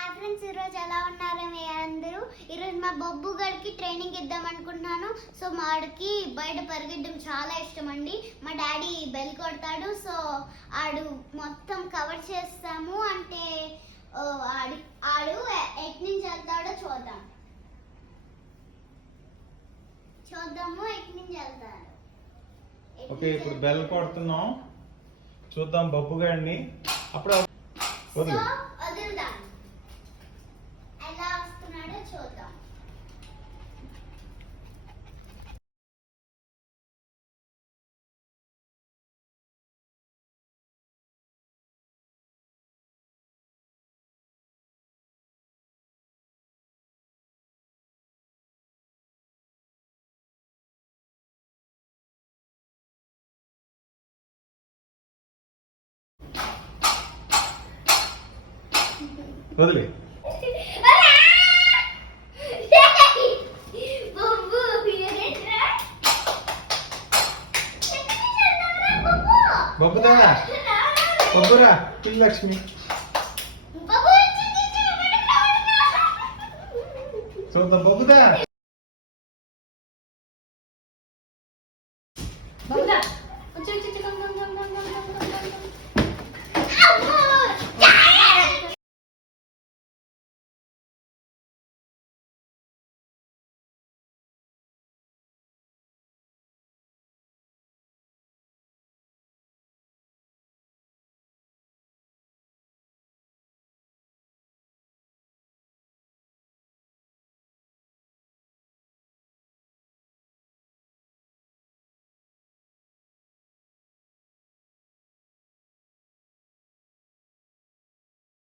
Hi friends, ఈరోజు ఎలా ఉన్నారు మీ అందరూ? ఈరోజు మా బొబ్బు గడికి ట్రైనింగ్ ఇద్దాం అనుకుంటున్నాను. సో మా వాడికి బయట పరిగెత్తడం చాలా ఇష్టం అండి. మా డాడీ బెల్ కొడతాడు, సో ఆడు మొత్తం కవర్ చేస్తాము. అంటే ఆడు ఎట్ నుంచి వెళ్తాడో చూద్దాము ఎట్ నుంచి వెళ్తాడు. ఓకే, ఇప్పుడు బెల్ కొడుతున్నాం, చూద్దాం బొబ్బు గాడిని. అప్పుడు వదులుదాం, ఎలా వస్తున్నాడో చూద్దాం. వదిలే. బొబ్బుదా బొబ్బురా పిల్లి లక్ష్మి. చూద్దాం బొబ్బుదా.